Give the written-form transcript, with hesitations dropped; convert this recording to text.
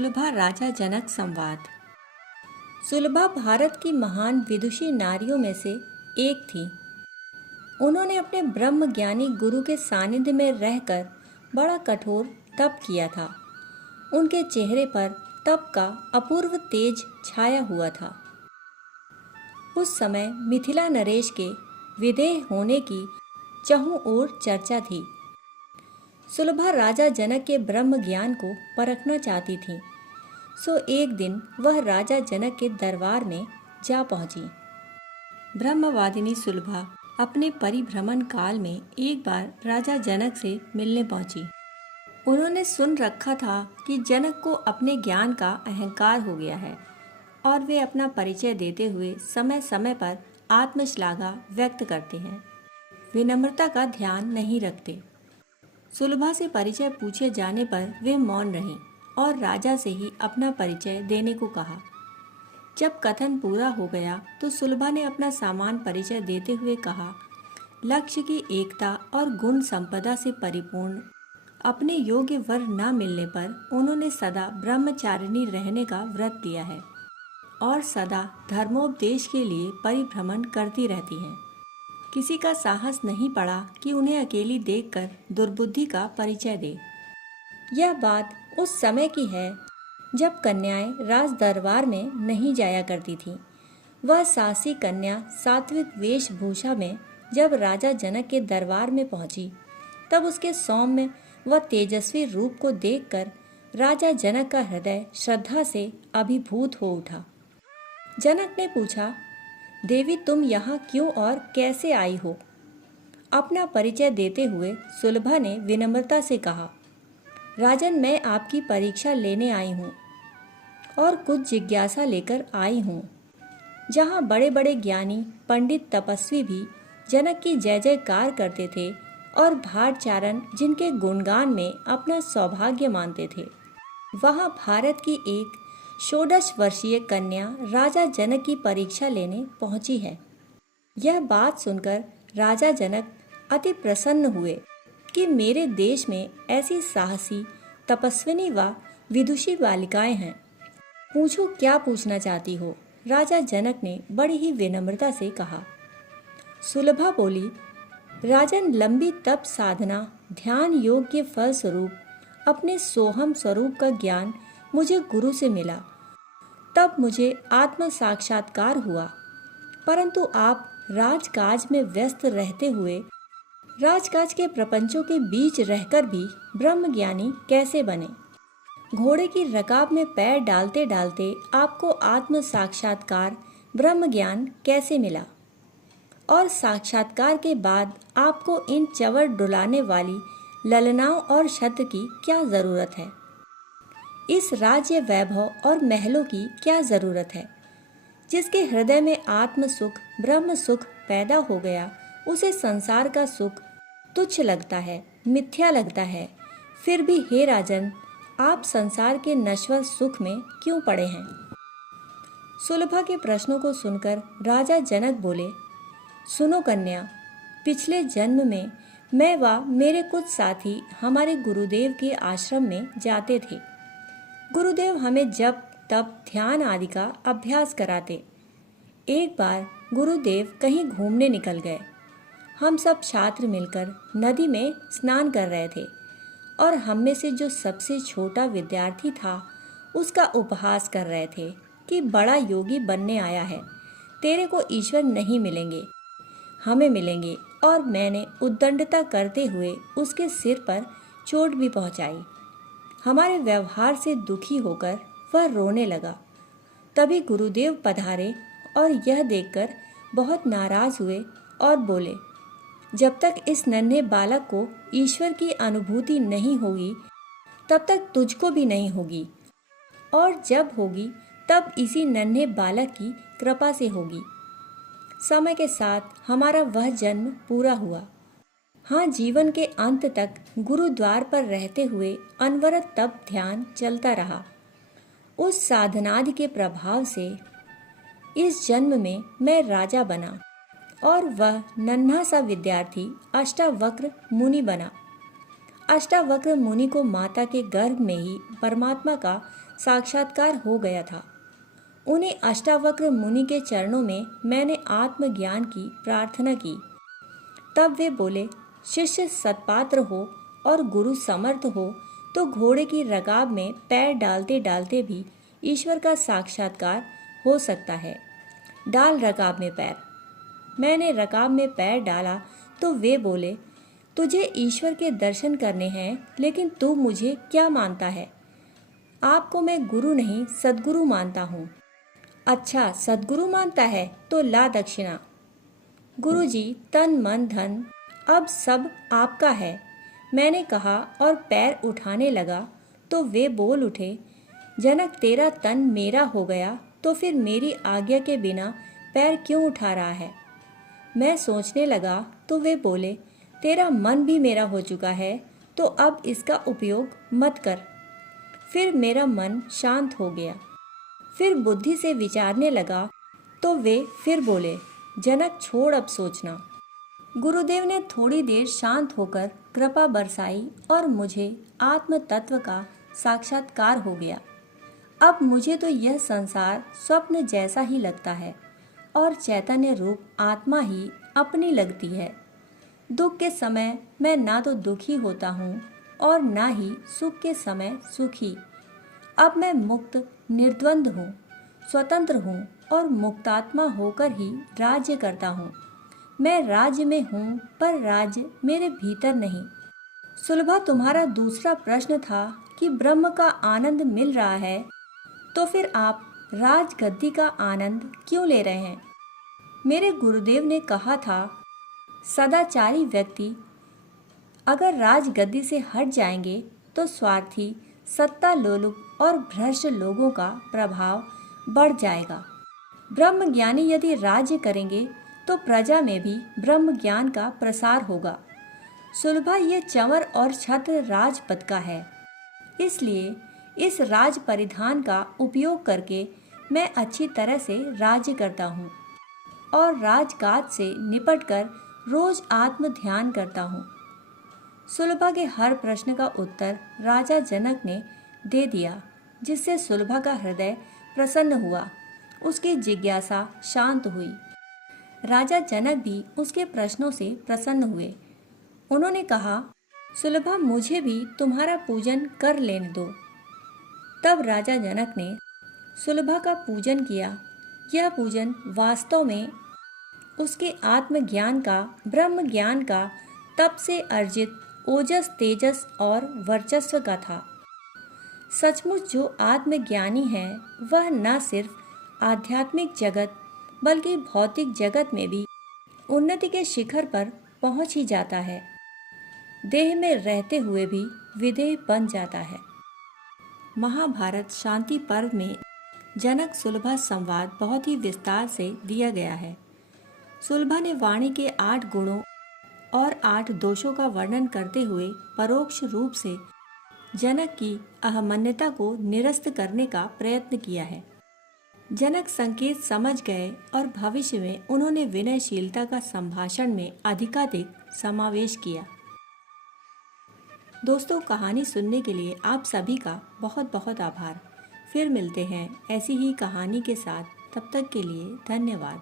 सुलभा राजा जनक संवाद। सुलभा भारत की महान विदुषी नारियों में से एक थी। उन्होंने अपने ब्रह्म ज्ञानी गुरु के सानिध्य में रहकर बड़ा कठोर तप किया था। उनके चेहरे पर तप का अपूर्व तेज छाया हुआ था। उस समय मिथिला नरेश के विदेह होने की चहुं ओर चर्चा थी। सुलभा राजा जनक के ब्रह्म ज्ञान को परखना चाहती थी। सो एक दिन वह राजा जनक के दरबार में जा पहुंची। ब्रह्मवादिनी सुलभा अपने परिभ्रमण काल में एक बार राजा जनक से मिलने पहुंची। उन्होंने सुन रखा था कि जनक को अपने ज्ञान का अहंकार हो गया है और वे अपना परिचय देते हुए समय समय पर आत्मश्लाघा व्यक्त करते हैं, विनम्रता का ध्यान नहीं रखते। सुलभा से परिचय पूछे जाने पर वे मौन रहीं और राजा से ही अपना परिचय देने को कहा। जब कथन पूरा हो गया तो सुलभा ने अपना सामान्य परिचय देते हुए कहा, लक्ष्य की एकता और गुण संपदा से परिपूर्ण अपने योग्य वर न मिलने पर उन्होंने सदा ब्रह्मचारिणी रहने का व्रत लिया है और सदा धर्मोपदेश के लिए परिभ्रमण करती रहती हैं। किसी का साहस नहीं पड़ा कि उन्हें अकेली देखकर दुर्बुद्धि का परिचय दे। यह बात उस समय की है जब कन्याएं राज दरबार में नहीं जाया करती थीं। वह साहसी कन्या सात्विक वेशभूषा में जब राजा जनक के दरबार में पहुंची, तब उसके सौम्य व तेजस्वी रूप को देखकर राजा जनक का हृदय श्रद्धा से अभिभूत हो उठा। जनक ने पूछा, देवी तुम यहाँ क्यों और कैसे आई हो? अपना परिचय देते हुए सुलभा ने विनम्रता से कहा, राजन मैं आपकी परीक्षा लेने आई हूँ और कुछ जिज्ञासा लेकर आई हूँ। जहाँ बड़े बड़े ज्ञानी पंडित तपस्वी भी जनक की जय जयकार करते थे और भाटचारण जिनके गुणगान में अपना सौभाग्य मानते थे, वहाँ भारत की एक 16 वर्षीय कन्या राजा जनक की परीक्षा लेने पहुंची है। यह बात सुनकर राजा जनक अति प्रसन्न हुए कि मेरे देश में ऐसी साहसी तपस्विनी व विदुषी बालिकाएं हैं। पूछो क्या पूछना चाहती हो? राजा जनक ने बड़ी ही विनम्रता से कहा। सुलभा बोली, राजन लंबी तप साधना ध्यान योग के फल स्वरूप अपने सोहम स्वरूप का ज्ञान मुझे गुरु से मिला। तब मुझे आत्म साक्षात्कार हुआ, परंतु आप राजकाज में व्यस्त रहते हुए राजकाज के प्रपंचों के बीच रहकर भी ब्रह्मज्ञानी कैसे बने? घोड़े की रकाब में पैर डालते डालते आपको आत्म साक्षात्कार ब्रह्म ज्ञान कैसे मिला? और साक्षात्कार के बाद आपको इन चवर डुलाने वाली ललनाओं और छत्र की क्या जरूरत है? इस राज्य वैभव और महलों की क्या जरूरत है? जिसके हृदय में आत्म सुख ब्रह्म सुख पैदा हो गया, उसे संसार का सुख तुच्छ लगता है, मिथ्या लगता है। फिर भी हे राजन, आप संसार के नश्वर सुख में क्यों पड़े हैं? सुलभा के प्रश्नों को सुनकर राजा जनक बोले, सुनो कन्या, पिछले जन्म में मैं व मेरे कुछ साथी हमारे गुरुदेव के आश्रम में जाते थे। गुरुदेव हमें जप तप ध्यान आदि का अभ्यास कराते। एक बार गुरुदेव कहीं घूमने निकल गए। हम सब छात्र मिलकर नदी में स्नान कर रहे थे और हम में से जो सबसे छोटा विद्यार्थी था उसका उपहास कर रहे थे कि बड़ा योगी बनने आया है, तेरे को ईश्वर नहीं मिलेंगे, हमें मिलेंगे। और मैंने उद्दंडता करते हुए उसके सिर पर चोट भी पहुंचाई। हमारे व्यवहार से दुखी होकर वह रोने लगा। तभी गुरुदेव पधारे और यह देखकर बहुत नाराज हुए और बोले, जब तक इस नन्हे बालक को ईश्वर की अनुभूति नहीं होगी तब तक तुझको भी नहीं होगी, और जब होगी तब इसी नन्हे बालक की कृपा से होगी। समय के साथ हमारा वह जन्म पूरा हुआ। हाँ, जीवन के अंत तक गुरुद्वार पर रहते हुए अनवरत तप ध्यान चलता रहा। उस साधनादि के प्रभाव से इस जन्म में मैं राजा बना और वह नन्हा सा विद्यार्थी अष्टावक्र मुनि बना। अष्टावक्र मुनि को माता के गर्भ में ही परमात्मा का साक्षात्कार हो गया था। उन्हीं अष्टावक्र मुनि के चरणों में मैंने आत्मज्ञान की प्रार्थना की। तब वे बोले, शिष्य सत्पात्र हो और गुरु समर्थ हो तो घोड़े की रकाब में पैर डालते डालते भी ईश्वर का साक्षात्कार हो सकता है। डाल रकाब में पैर। मैंने रकाब में पैर डाला तो वे बोले, तुझे ईश्वर के दर्शन करने हैं, लेकिन तू मुझे क्या मानता है? आपको मैं गुरु नहीं सद्गुरु मानता हूँ। अच्छा, सद्गुरु मानता है तो ला दक्षिणा। गुरुजी, तन मन धन अब सब आपका है, मैंने कहा और पैर उठाने लगा तो वे बोल उठे, जनक तेरा तन मेरा हो गया तो फिर मेरी आज्ञा के बिना पैर क्यों उठा रहा है? मैं सोचने लगा तो वे बोले, तेरा मन भी मेरा हो चुका है तो अब इसका उपयोग मत कर। फिर मेरा मन शांत हो गया। फिर बुद्धि से विचारने लगा तो वे फिर बोले, जनक छोड़ अब सोचना। गुरुदेव ने थोड़ी देर शांत होकर कृपा बरसाई और मुझे आत्म तत्व का साक्षात्कार हो गया। अब मुझे तो यह संसार स्वप्न जैसा ही लगता है और चैतन्य रूप आत्मा ही अपनी लगती है। दुख के समय मैं ना तो दुखी होता हूँ और ना ही सुख के समय सुखी। अब मैं मुक्त निर्द्वंद हूँ, स्वतंत्र हूँ और मुक्तात्मा होकर ही राज्य करता हूँ। मैं राज्य में हूँ पर राज्य मेरे भीतर नहीं। सुलभा, तुम्हारा दूसरा प्रश्न था कि ब्रह्म का आनंद मिल रहा है तो फिर आप राजगद्दी का आनंद क्यों ले रहे हैं? मेरे गुरुदेव ने कहा था, सदाचारी व्यक्ति अगर राजगद्दी से हट जाएंगे तो स्वार्थी, सत्ता लोलुप और भ्रष्ट लोगों का प्रभाव बढ़ जाएगा। ब्रह्म ज्ञानी यदि राज्य करेंगे तो प्रजा में भी ब्रह्म ज्ञान का प्रसार होगा। सुलभा, ये चंवर और छत्र राजपद का है, इसलिए इस राज परिधान का उपयोग करके मैं अच्छी तरह से राज्य करता हूँ और राजकाज से निपटकर रोज आत्म ध्यान करता हूँ। सुलभा के हर प्रश्न का उत्तर राजा जनक ने दे दिया, जिससे सुलभा का हृदय प्रसन्न हुआ, उसकी जिज्ञासा शांत हुई। राजा जनक भी उसके प्रश्नों से प्रसन्न हुए। उन्होंने कहा, सुलभा, मुझे भी तुम्हारा पूजन कर लेने दो। तब राजा जनक ने सुलभा का पूजन किया। यह पूजन वास्तव में उसके आत्मज्ञान का, ब्रह्म ज्ञान का, तप से अर्जित ओजस, तेजस और वर्चस्व का था। सचमुच जो आत्मज्ञानी है वह न सिर्फ आध्यात्मिक जगत बल्कि भौतिक जगत में भी उन्नति के शिखर पर पहुंच ही जाता है। देह में रहते हुए भी विदेह बन जाता है। महाभारत शांति पर्व में जनक सुलभा संवाद बहुत ही विस्तार से दिया गया है। सुलभा ने वाणी के 8 गुणों और 8 दोषों का वर्णन करते हुए परोक्ष रूप से जनक की अहमन्यता को निरस्त करने का प्रयत्न किया है। जनक संकेत समझ गए और भविष्य में उन्होंने विनयशीलता का संभाषण में अधिकाधिक समावेश किया। दोस्तों, कहानी सुनने के लिए आप सभी का बहुत बहुत आभार। फिर मिलते हैं ऐसी ही कहानी के साथ। तब तक के लिए धन्यवाद।